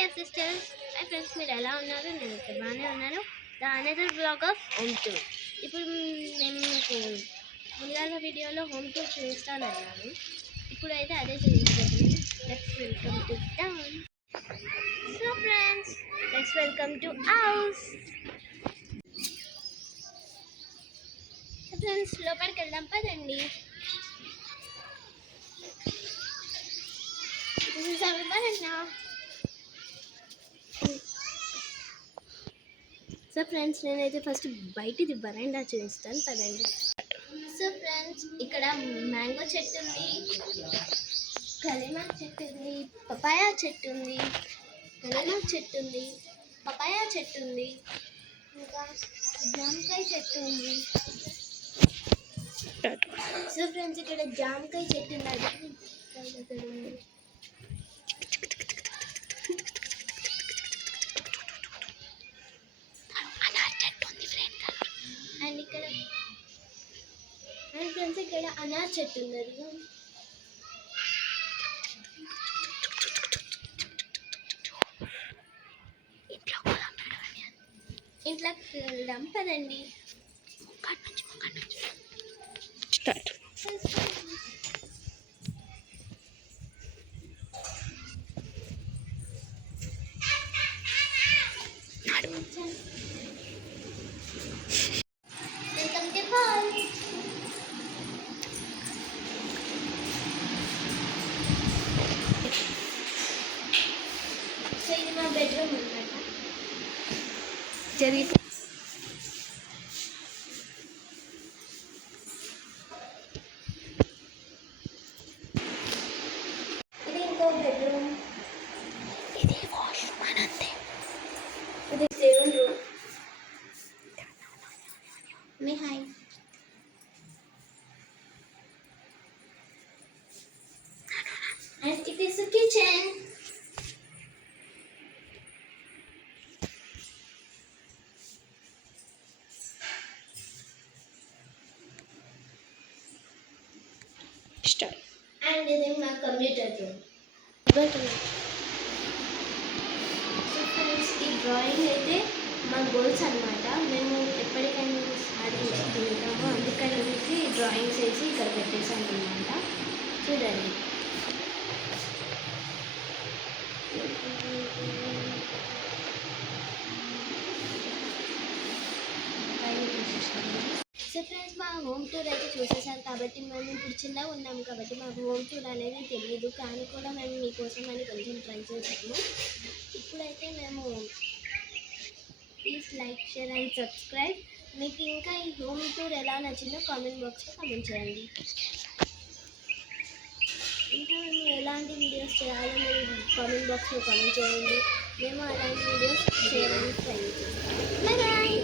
Dear sisters, my friends, మీరు ఎలా ఉన్నారు? నేను ఇక్కడ బాగానే ఉన్నాను. The another blog of home tour. ఇప్పుడు నేను మీకు ముందుగాల వీడియోలో హోమ్ టూర్ చూపిస్తానన్నాను. ఇప్పుడైతే అదే చూపించబోతున్నాను. Let's welcome to town. So friends, let's welcome to house. Friends, లోపలికి వెళ్దాం పదండి. సో ఫ్రెండ్స్, నేనైతే ఫస్ట్ బయటిది బరాండా చూపిస్తాను పదండి. సో ఫ్రెండ్స్, ఇక్కడ మ్యాంగో చెట్టు ఉంది, కలిమాక్ చెట్టు ఉంది, పపాయా చెట్టు ఉంది, కలిమాక్ చెట్టు ఉంది, పపాయా చెట్టు ఉంది, ఇంకా జామకాయ చెట్టు ఉంది. సో ఫ్రెండ్స్, ఇక్కడ జామకాయ చెట్టు ఉంది. అండ్ ఫ్రెండ్స్, ఇక్కడ అనార్ చెట్టు ఉన్నది. ఇంట్లోకి వెళ్దాం పదండి. Welcome to hall. సో ఇది మా బెడ్రూమ్ అన్నమాట. జరిగి ఇది ఇంకో బెడ్రూమ్. ఇది వాష్రూమ్ అనంతే. ఇది దేవుని room. Me hi. And it is a kitchen. Start. And this is my computer room. So friends, ఈ డ్రాయింగ్ అయితే మా గోల్స్ అన్నమాట. మేము ఎప్పటికైనా సాధించుకుంటాము, అందుకని డ్రాయింగ్స్ వేసి ఇక్కడ పెట్టేసాను అన్నమాట. చూడండి. సో ఫ్రెండ్స్, మా హోమ్ టూర్ అయితే చూసేసాను కాబట్టి మేము ఇప్పుడు చిన్నగా ఉన్నాము కాబట్టి మాకు హోమ్ టూర్ అనేది తెలియదు, కానీ కూడా మేము మీకోసం అని కొంచెం ట్రై చేసాము. ఇప్పుడైతే మేము please like, share and subscribe. మీకు ఇంకా ఈ హోమ్ టూర్ ఎలా నచ్చిందో కామెంట్ బాక్స్లో కామెంట్ చేయండి. ఇంకా మేము ఎలాంటి వీడియోస్ చేయాలో మీరు కామెంట్ బాక్స్లో కామెంట్ చేయండి. మేము అలాంటి వీడియోస్ చేయడానికి ట్రై చేస్తాం. బాయ్.